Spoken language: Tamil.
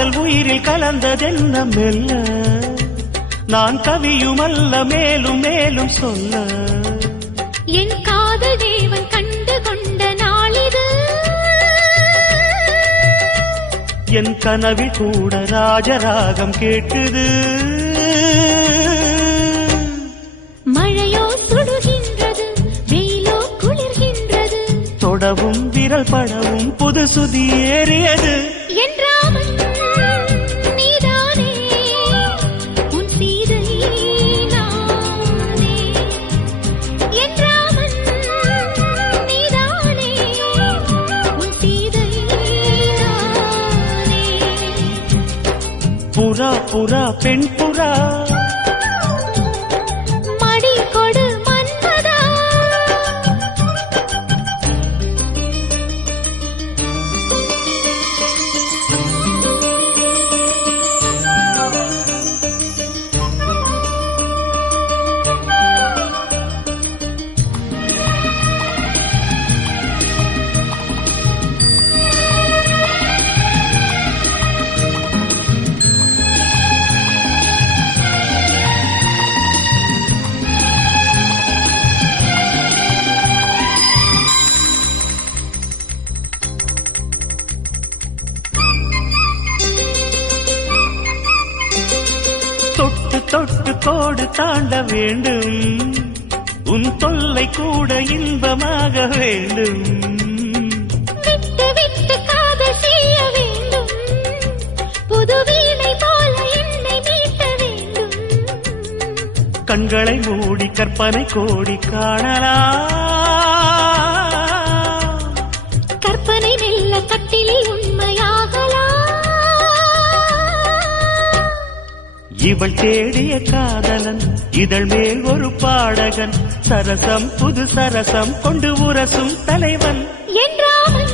காதல் உயிரில் கலந்ததென்ன மெல்ல நான் கவியுமல்ல மேலும் மேலும் சொல்ல என் காதல் தேவன் கண்டு கொண்ட நாளிது என் கனவில் கூட ராஜராகம் கேட்குது மழையோ சுடுகின்றது வெயிலோ குளிர்கின்றது தொடவும் விரல் படவும் புது சுதி ஏறியது என்றாமல் நீதானே உன் சீதை நானே என்றாமல் நீதானே உன் சீதை நானே புறா புறா பெண் புறா மடி கொடு மன்மதா தொட்டு தொட்டு கோடு தாண்ட வேண்டும் உன் தொல்லை கூட இன்பமாக வேண்டும் விட்டு விட்டு காதல் செய்ய வேண்டும் புது வீணை போல என்னை மீட்ட வேண்டும் கண்களை மூடி கற்பனை கோடி காணலாம் கற்பனை மெல்ல கட்டிலில் உண்மையாகலாம் இவள் தேடிய காதலன் இதழ் மேல் ஒரு பாடகன் சரசம் புது சரசம் கொண்டு உரசும் தலைவன் என்றாமல்